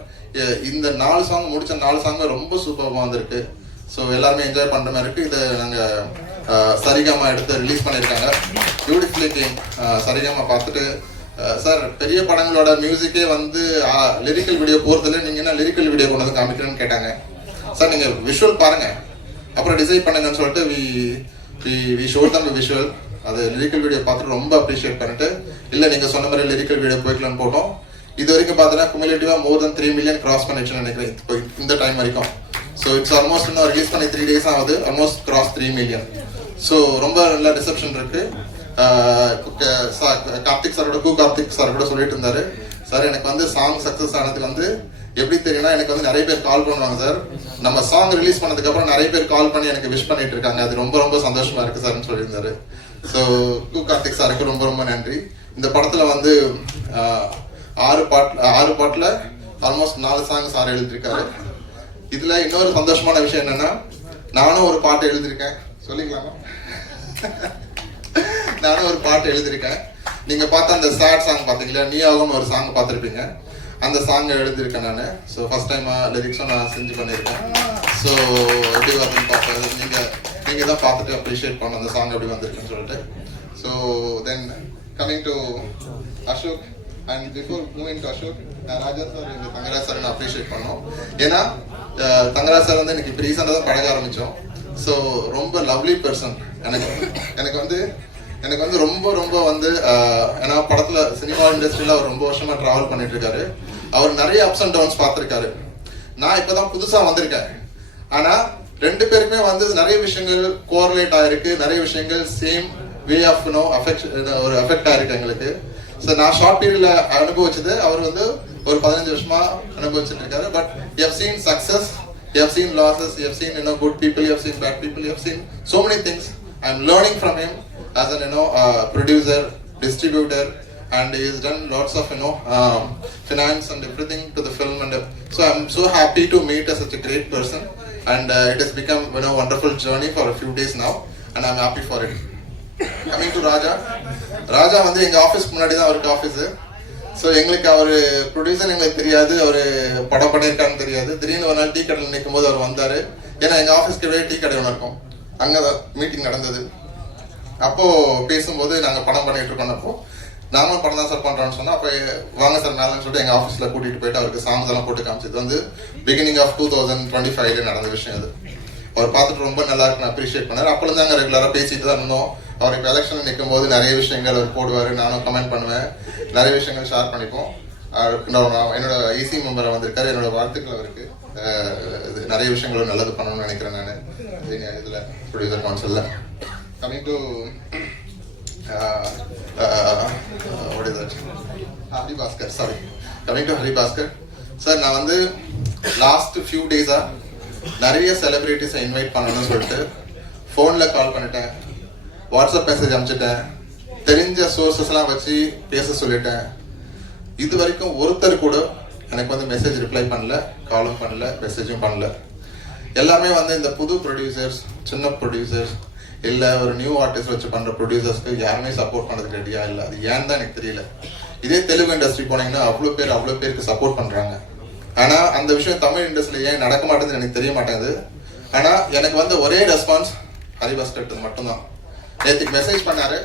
இந்த 4 சாங் முடிச்ச 4 சாங்குமே ரொம்ப சூப்பராக வந்திருக்கு. ஸோ எல்லாருமே என்ஜாய் பண்ணுற மாதிரி இருக்குது. இதை நாங்கள் சரிகமா எடுத்து ரிலீஸ் பண்ணியிருக்காங்க. பியூட்டிஃபுல்லி கேம் சரிகமா பார்த்துட்டு, சார் பெரிய படங்களோட மியூசிக்கே வந்து லிரிக்கல் வீடியோ போகிறதுல நீங்கள் என்ன லிரிக்கல் வீடியோ கொண்டு வந்து காமிக்கிறேன்னு கேட்டாங்க. சார் நீங்கள் விஷுவல் பாருங்கள், அப்புறம் டிசைட் பண்ணுங்கன்னு சொல்லிட்டு வி ஷோ தம் விஷுவல். அது லிரிக்கல் வீடியோ பார்த்துட்டு ரொம்ப அப்ரிஷியேட் பண்ணிட்டு, இல்லை நீங்கள் சொன்ன மாதிரி லிரிக்கல் வீடியோ போய்க்கலான்னு போட்டோம். இது வரைக்கும் பார்த்தீங்கன்னா குமுலேட்டிவாக more than 3 million கிராஸ் பண்ணிடுச்சுன்னு நினைக்கிறேன் இப்போ இந்த டைம் வரைக்கும். ஸோ இட்ஸ் ஆல்மோஸ்ட் இன்னும் ரிலீஸ் பண்ணி 3 days ஆகுது, ஆல்மோஸ்ட் கிராஸ் 3 million. ஸோ ரொம்ப நல்ல ரிசப்ஷன் இருக்கு. கார்த்திக் சார் கூட சொல்லிட்டு இருந்தாரு, சார் எனக்கு வந்து சாங் சக்ஸஸ் ஆனதுக்கு வந்து எப்படி தெரியும்னா, எனக்கு வந்து நிறைய பேர் கால் பண்ணுவாங்க சார், நம்ம சாங் ரிலீஸ் பண்ணதுக்கு அப்புறம் நிறைய பேர் கால் பண்ணி எனக்கு விஷ் பண்ணிட்டு இருக்காங்க, அது ரொம்ப ரொம்ப சந்தோஷமா இருக்கு சார்னு சொல்லியிருந்தாரு. ஸோ கார்த்திக் சாருக்கு ரொம்ப ரொம்ப நன்றி. இந்த படத்துல வந்து 6 பாட்டில் ஆல்மோஸ்ட் 4 சாங் சார் எழுதியிருக்காரு. இதுல இன்னொரு சந்தோஷமான விஷயம் என்னன்னா, நானும் ஒரு பாட்டு எழுதியிருக்கேன். சொல்லிக்கலாமா? நானும் ஒரு பாட்டு எழுதியிருக்கேன். நீங்க பார்த்த அந்த சேட் சாங் பார்த்தீங்களா, நீயாகும் ஒரு சாங் பார்த்துருப்பீங்க, அந்த சாங் எழுதியிருக்கேன் நான். ஸோ ஃபர்ஸ்ட் டைம் லிரிக்ஸும் நான் செஞ்சு பண்ணியிருக்கேன். ஸோ எப்படி வருதுன்னு பார்ப்பேன், நீங்கள் தான் பார்த்துட்டு அப்ரிஷியேட் பண்ண அந்த சாங் எப்படி வந்திருக்குன்னு சொல்லிட்டு. So then coming to Ashok, and before moving to Ashok, Raja sir, எங்கள் தங்கராஜ் சார் நான் அப்ரிஷியேட் பண்ணோம். ஏன்னா தங்கராஜ் சார் வந்து எனக்கு இப்போ ரீசெண்டாக தான் பழக ஆரம்பித்தோம். ஸோ ரொம்ப லவ்லி பர்சன். எனக்கு வந்து ரொம்ப வந்து ஏன்னா படத்தில் சினிமா இண்டஸ்ட்ரியில் அவர் ரொம்ப வருஷமாக ட்ராவல் பண்ணிட்டு இருக்காரு. அவர் நிறைய அப்ஸ் அண்ட் டவுன்ஸ் பார்த்துருக்காரு. நான் இப்போ தான் புதுசாக வந்திருக்கேன். ஆனால் 2 பேருக்குமே வந்து நிறைய விஷயங்கள் கோரிலேட் ஆகிருக்கு, நிறைய விஷயங்கள் சேம் வே ஆஃப் ஒரு அஃபெக்ட் ஆகிருக்கு எங்களுக்கு. ஸோ நான் ஷார்ட் பீரியட்ல அனுபவிச்சது அவர் வந்து ஒரு 15 வருஷமா அனுபவிச்சுட்டு இருக்காரு. But you have seen success, you have seen losses, you have seen good people, you have seen bad people, you have seen so many things. I am learning from him as an producer, distributor, and he has done lots of finance and everything to the film, and so I am so happy to meet such a great person, and it has become wonderful journey for a few days now, and I am happy for it. Coming to ராஜா வந்து எங்க ஆஃபீஸ்க்கு முன்னாடி தான் அவருக்கு ஆஃபீஸு. ஸோ எங்களுக்கு அவர் ப்ரொடியூசர் எங்களுக்கு தெரியாது, அவர் படம் பண்ணியிருக்கான்னு தெரியாது. திடீர்னு ஒரு நாள் டீ கடையில் நிற்கும் போது அவர் வந்தார். ஏன்னா எங்கள் ஆஃபீஸ்க்கு வெளியே டீ கடை ஒன்று இருக்கும், அங்கே தான் மீட்டிங் நடந்தது. அப்போது பேசும்போது நாங்கள் படம் பண்ணிட்டு இருக்கோம். அப்போ நாங்களும் படம் தான் சார் பண்ணுறோன்னு சொன்னால், அப்போ வாங்க சார் மேலேன்னு சொல்லிட்டு எங்கள் ஆஃபீஸில் கூட்டிகிட்டு போயிட்டு அவருக்கு சாங்ஸ் எல்லாம் போட்டு காமிச்சு. இது வந்து பிகினிங் ஆஃப் 2025 நடந்த விஷயம் அது. அவர் பார்த்துட்டு ரொம்ப நல்லா இருக்குன்னு அப்ரிஷியேட் பண்ணார். அப்போது தாங்க ரெகுலராக பேசிட்டு தான் இருந்தோம். அவர் இப்போ எலெக்ஷன் நிற்கும் போது நிறைய விஷயங்கள் அவர் போடுவார், நானும் கமெண்ட் பண்ணுவேன், நிறைய விஷயங்கள் ஷேர் பண்ணிப்போம். என்னோட ஐசி மெம்பரை வந்திருக்காரு, என்னோட வாழ்த்துக்கள் அவருக்கு. நிறைய விஷயங்களும் நல்லது பண்ணணும்னு நினைக்கிறேன் நான் இதில் ப்ரொடியூசர் கவுன்சிலில். கமிங் டு ஹரிபாஸ்கர் சார், நான் வந்து லாஸ்ட் ஃபியூ டேஸாக நிறைய செலிபிரிட்டிஸை இன்வைட் பண்ணணும்னு சொல்லிட்டு ஃபோனில் கால் பண்ணிட்டேன், வாட்ஸ்அப் மெசேஜ் அனுப்பிச்சிட்டேன், தெரிஞ்ச சோர்ஸஸ்லாம் வச்சு பேச சொல்லிட்டேன். இது வரைக்கும் ஒருத்தர் கூட எனக்கு வந்து மெசேஜ் ரிப்ளை பண்ணல, காலும் பண்ணல, மெசேஜும் பண்ணல. எல்லாமே வந்து இந்த புது ப்ரொடியூசர்ஸ், சின்ன ப்ரொடியூசர்ஸ், இல்லை ஒரு நியூ ஆர்டிஸ்ட் வச்சு பண்ணுற ப்ரொடியூசர்ஸ்க்கு யாருமே சப்போர்ட் பண்ணுறதுக்கு ரெடியா இல்லை. அது ஏன் தான் எனக்கு தெரியல. இதே தெலுங்கு இண்டஸ்ட்ரி போனீங்கன்னா அவ்வளோ பேருக்கு சப்போர்ட் பண்ணுறாங்க. ஆனா அந்த விஷயம் தமிழ் இண்டஸ்ட்ரியில ஏன் நடக்க மாட்டேங்குது எனக்கு தெரிய மாட்டேங்குது. ஆனா எனக்கு வந்து ஒரே ரெஸ்பான்ஸ் ஹரிபாஸ்கர் மட்டும்தான். நேற்றுக்கு மெசேஜ் பண்ணாரு.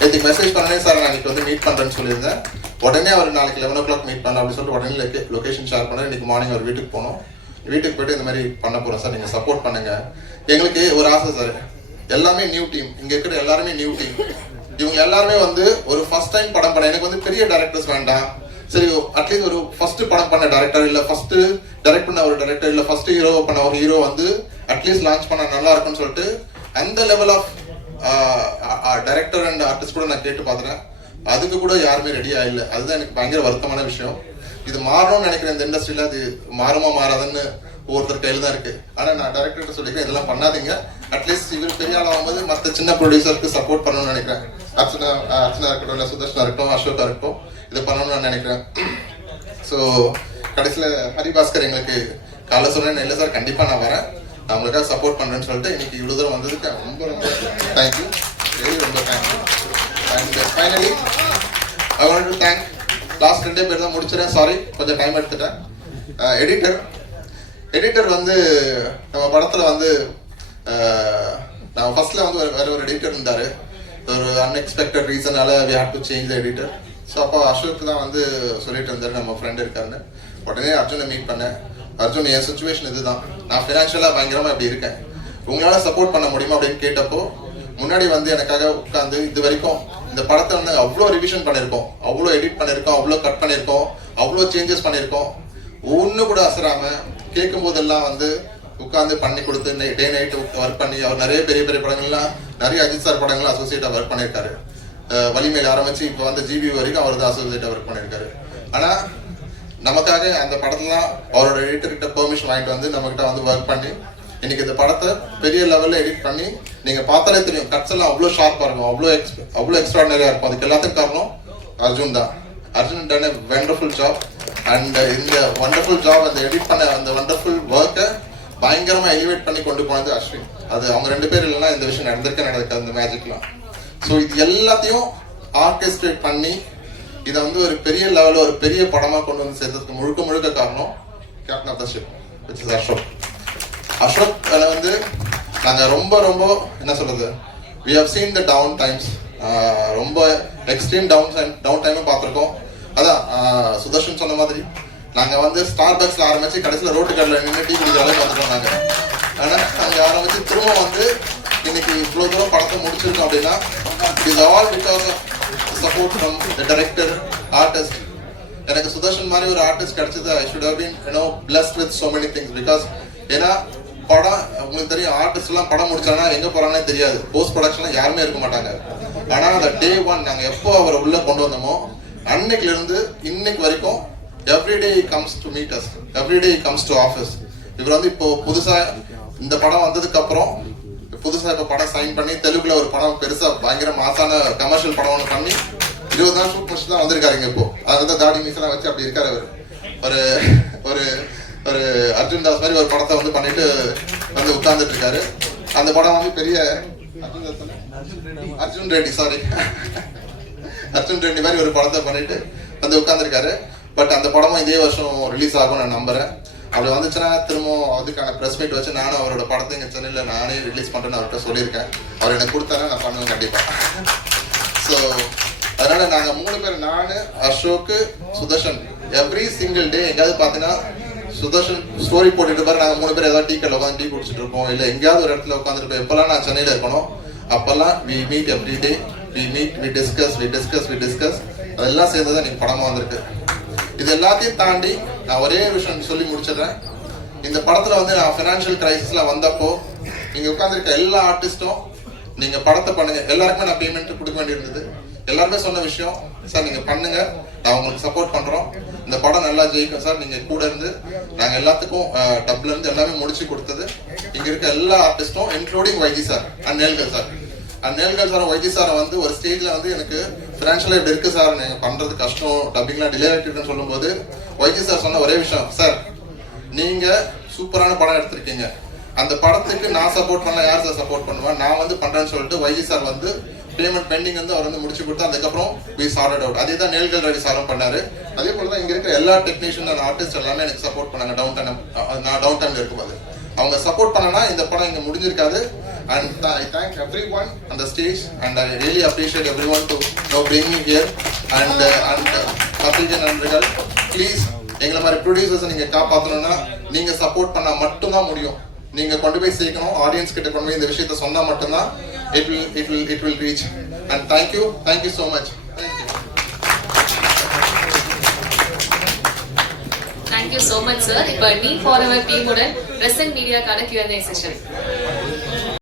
நேற்றுக்கு மெசேஜ் பண்ணனே சார் நான் இன்னைக்கு வந்து மீட் பண்றேன்னு சொல்லியிருந்தேன். உடனே அவர் நாளைக்கு 11 o'clock மீட் பண்ணலாம் அப்படின்னு சொல்லிட்டு உடனே லொகேஷன் ஷேர் பண்ணார். இன்னைக்கு மார்னிங் அவர் வீட்டுக்கு போனோம். வீட்டுக்கு போயிட்டு இந்த மாதிரி பண்ண போறோம் சார், நீங்க சப்போர்ட் பண்ணுங்க. எங்களுக்கு ஒரு ஆசை சார், எல்லாமே நியூ டீம், இங்க இருக்கிற எல்லாருமே நியூ டீம். இவங்க எல்லாருமே வந்து ஒரு ஃபர்ஸ்ட் டைம் படம் பண்ண, எனக்கு வந்து பெரிய டைரக்டர்ஸ் வேண்டாம், சரி அட்லீஸ்ட் ஒரு ஃபர்ஸ்ட் படம் பண்ண டைரக்டர் இல்ல ஃபர்ஸ்ட் டைரக்ட் பண்ண ஒரு டைரக்டர் இல்ல ஃபர்ஸ்ட் ஹீரோ பண்ண ஒரு ஹீரோ வந்து அட்லீஸ்ட் லான்ச் பண்ண நல்லா இருக்கும்னு சொல்லிட்டு அந்த level of director and artist கூட நான் கேட்டு பார்த்துறேன். அதுக்கு கூட யாருமே ரெடியா இல்லை. அதுதான் எனக்கு பயங்கர வருத்தமான விஷயம். இது மாறணும்னு நினைக்கிறேன் இந்த இண்டஸ்ட்ரியில. அது மாறுமா மாறாதுன்னு ஒவ்வொருத்தர் கையில் தான் இருக்கு. ஆனா நான் டைரக்டர்கிட்ட சொல்லிக்கிறேன், இதெல்லாம் பண்ணாதீங்க. அட்லீஸ்ட் இவர் பெரிய ஆள் ஆகும்போது மற்ற சின்ன ப்ரொடியூசருக்கு சப்போர்ட் பண்ணணும்னு நினைக்கிறேன். அர்ச்சனா இருக்கட்டும், இல்லை சுதர்ஷனா இருக்கட்டும், அசோகா இருக்கட்டும், இது பண்ணணும்னு நான் நினைக்கிறேன். ஸோ கடைசியில் ஹரிபாஸ்கர் எங்களுக்கு காலைல சொன்னேன், இல்லை சார் கண்டிப்பா நான் வரேன், நான் உங்களுக்காக சப்போர்ட் பண்றேன்னு சொல்லிட்டு இன்னைக்கு இவ்வளவு தூரம் வந்ததுக்கு ரொம்ப ரொம்ப தேங்க்யூ, ரொம்ப thank you. And finally I want to thank, last 2 பேர் தான் முடிச்சிடறேன், சாரி கொஞ்சம் டைம் எடுத்துட்டேன். எடிட்டர் வந்து நம்ம படத்துல வந்து நான் ஃபர்ஸ்ட்ல வந்து வேற ஒரு எடிட்டர் இருந்தாரு. ஒரு அன்எக்ஸ்பெக்டட் ரீசனால we had to change the editor. So அப்போ அசோக் தான் வந்து சொல்லிட்டு இருந்தாரு நம்ம ஃப்ரெண்ட் இருக்காருன்னு. உடனே அர்ஜுனை மீட் பண்ணேன். அர்ஜுன், என் சுச்சுவேஷன் இதுதான், நான் ஃபினான்ஷியலாக பயங்கரமாக இப்படி இருக்கேன், உங்களால் சப்போர்ட் பண்ண முடியுமா அப்படின்னு கேட்டப்போ முன்னாடி வந்து எனக்காக உட்காந்து இது வரைக்கும் இந்த படத்தை வந்து அவ்வளோ ரிவிஷன் பண்ணியிருக்கோம், அவ்வளோ எடிட் பண்ணியிருக்கோம், அவ்வளோ கட் பண்ணியிருக்கோம், அவ்வளோ சேஞ்சஸ் பண்ணியிருக்கோம். ஒன்று கூட அசராம கேட்கும் போதெல்லாம் வந்து உட்காந்து பண்ணி கொடுத்து டே நைட் ஒர்க் பண்ணி அவர் நிறைய பெரிய பெரிய படங்கள்லாம், நிறைய அஜித் சார் படங்கள்லாம் அசோசியேட்டாக ஒர்க் பண்ணியிருக்காரு. வலிமையில் ஆரம்பிச்சு இப்போ வந்து ஜிபி வரைக்கும் அவர் தான் அசோசியேட்டாக ஒர்க் பண்ணியிருக்காரு. ஆனால் நமக்காக அந்த படத்துலாம் அவரோட எடிட்டர்கிட்ட பெர்மிஷன் வாங்கிட்டு வந்து நம்மகிட்ட வந்து ஒர்க் பண்ணி இன்னைக்கு இந்த படத்தை பெரிய லெவலில் எடிட் பண்ணி நீங்கள் பார்த்தாலே தெரியும், கட்ஸ் எல்லாம் அவ்வளோ ஷார்ப்பாக இருக்கும், அவ்வளோ எக்ஸ்ட்ராடனரியாக இருக்கும். அதுக்கு எல்லாத்துக்கும் காரணம் அர்ஜுன் தான். Arjun ton a wonderful job. And இந்த வண்டர்ஃபுல் ஜாப், அந்த எடிட் பண்ண அந்த வண்டர்ஃபுல் ஒர்க்கை பயங்கரமாக எலிவேட் பண்ணி கொண்டு போனது அஸ்வின். அது அவங்க 2 பேர் இல்லைன்னா இந்த விஷயம் நடந்திருக்காது அந்த மேஜிக்லாம். ஸோ இது எல்லாத்தையும் ஆர்கெஸ்ட்ரேட் பண்ணி இதை வந்து ஒரு பெரிய லெவலில் ஒரு பெரிய படமாக கொண்டு வந்து சேர்த்ததுக்கு முழுக்க காரணம் captain of the ship which is Ashok. Ashok வந்து நாங்கள் ரொம்ப என்ன சொல்றது, we have seen the down times, ரொம்ப எக்ஸ்ட்ரீம் டவுன் டைமும் பார்த்துருக்கோம். அதான் சுதர்ஷன் சொன்ன மாதிரி நாங்கள் வந்து ஸ்டார்பக்ஸ்ல ஆரம்பிச்சு கடைசியில் ரோட்டு கடையில் நின்று டீ குடிக்கிற அளவுக்கு வந்துட்டோம் நாங்கள். ஆனால் அங்கே ஆரம்பிச்சு திரும்ப வந்து இன்னைக்கு இவ்வளோ தூரம் படத்தை முடிச்சிருக்கோம் அப்படின்னா it is all because of support from the director, artist. எனக்கு சுதர்ஷன் மாதிரி ஒரு ஆர்டிஸ்ட் கிடைச்சது, I should have been blessed with so many things. Because ஏன்னா படம் உங்களுக்கு தெரியும், ஆர்டிஸ்ட் எல்லாம் படம் முடிச்சாங்கன்னா எங்க போறாங்கன்னே தெரியாது, போஸ்ட் ப்ரொடக்ஷன்ல யாருமே இருக்க மாட்டாங்க. ஆனா அந்த டே 1 நாங்க எப்போ அவரை உள்ள கொண்டு வந்தோமோ அன்னைக்குல இருந்து இன்னைக்கு வரைக்கும் everyday comes to meet us, everyday comes to office. இவர் வந்து இப்போ புதுசா இந்த படம் வந்ததுக்கு அப்புறம் புதுசா இப்ப படம் சைன் பண்ணி தெலுங்குல ஒரு படம் பெருசா பயங்கர மாசான கமர்ஷியல் படம் ஒன்று பண்ணி 20 நாள் ஷூட் முடிச்சு தான் வந்திருக்காருங்க. இப்போ அதுதான் தாடி மீசெல்லாம் வச்சு அப்படி இருக்காரு அவர். ஒரு ஒரு ஒரு அர்ஜுன் தாஸ் மாதிரி ஒரு படத்தை வந்து பண்ணிட்டு வந்து உட்கார்ந்துட்டு இருக்காரு. அந்த படம் வந்து பெரிய அர்ஜுன் ரெட்டி மாதிரி ஒரு படத்தை பண்ணிட்டு வந்து உட்கார்ந்துருக்காரு. பட் அந்த படமும் இதே வருஷம் ரிலீஸ் ஆகும் நான் நம்புறேன். அப்படி வந்துச்சுன்னா திரும்ப அதுக்கான ப்ரெஸ் மீட் வச்சு நானும் அவரோட படத்தை இங்கே சென்னையில் நானே ரிலீஸ் பண்ணுறேன்னு அவர்கிட்ட சொல்லியிருக்கேன். அவர் எனக்கு கொடுத்தாருன்னா நான் பண்ணுவேன் கண்டிப்பாக. ஸோ அதனால நாங்கள் 3 பேர், நான், Ashok, Sudarshan, every single day எங்கேயாவது பார்த்தீங்கன்னா சுதர்ஷன் ஸ்டோரி போட்டுட்டு பாரு, நாங்கள் 3 பேர் ஏதாவது டீ கடையில் உட்காந்து டீ குடிச்சிட்டு இருப்போம், இல்லை எங்கேயாவது ஒரு இடத்துல உட்காந்துருப்போம். எப்போல்லாம் நான் சென்னையில் இருக்கணும் அப்போல்லாம் we meet every day, we discuss. அதெல்லாம் சேர்ந்து தான் இன்னைக்கு படமாக வந்திருக்கு. இது எல்லாத்தையும் தாண்டி நான் ஒரே விஷயம் சொல்லி முடிச்சிடுறேன். இந்த படத்துல வந்து நான் ஃபினான்ஷியல் கிரைசிஸ்ல வந்தப்போ நீங்க உட்காந்துருக்க எல்லா ஆர்டிஸ்டும் நீங்க படத்தை பண்ணுங்க, எல்லாருக்குமே நான் பேமெண்ட் கொடுக்க வேண்டியிருந்தது. எல்லாருமே சொன்ன விஷயம், சார் நீங்க பண்ணுங்க, நான் உங்களுக்கு சப்போர்ட் பண்றோம், இந்த படம் நல்லா ஜெயிக்கும் சார், நீங்க கூட இருந்து நாங்க எல்லாத்துக்கும் டப்ல இருந்து எல்லாமே முடிச்சு கொடுத்தது இங்க இருக்க எல்லா ஆர்டிஸ்டும் இன்க்ளூடிங் வைஜி சார் அண்ட் நேல்கல் சார். நேல்கல் சார் வைஜி சாரை வந்து ஒரு ஸ்டேஜ்ல வந்து எனக்கு ஃபினான்ஷியலா இப்படி இருக்கு சார், நீங்க பண்றது கஷ்டம், டப்பிங்லாம் டிலே ஆகிட்டு சொல்லும் போது வைஜி சார் சொன்ன ஒரே விஷயம், சார் நீங்க சூப்பரான படம் எடுத்திருக்கீங்க, அந்த படத்துக்கு நான் சப்போர்ட் பண்ணல, யார் சார் சப்போர்ட் பண்ணுவேன், நான் வந்து பண்றேன்னு சொல்லிட்டு வைஜி சார் வந்து பேமெண்ட் பெண்டிங் வந்து அவர் வந்து முடிச்சு கொடுத்து அதுக்கப்புறம் we sorted out. அதே தான் நேல்கல் ரெட்டி சாரும் பண்ணாரு. அதே போல தான் இங்கே இருக்கிற எல்லா டெக்னீஷியன் அண்ட் ஆர்டிஸ்ட் எல்லாமே எனக்கு சப்போர்ட் பண்ணாங்க நான் டவுன் டைமில் இருக்கும்போது. அவங்க சப்போர்ட் பண்ணனா இந்த படம் இங்கே முடிஞ்சிருக்காது. And I thank everyone on the stage and I really appreciate everyone to know bring me here. And பத்திரிகை நண்பர்கள், ப்ளீஸ் எங்களை மாதிரி ப்ரொடியூசர்ஸை நீங்கள் காப்பாற்றணும்னா நீங்கள் சப்போர்ட் பண்ணால் மட்டும்தான் முடியும். நீங்கள் கொண்டு போய் சேர்க்கணும், ஆடியன்ஸ் கிட்ட கொண்டு போய் இந்த விஷயத்த சொன்னால் மட்டும்தான் it will reach. And thank you so much. Thank you so much, sir. இப்போ நீ ஃபார் எவர் டீமுடன் பிரசன்ட் மீடியாக்கான Q&A செஷன்.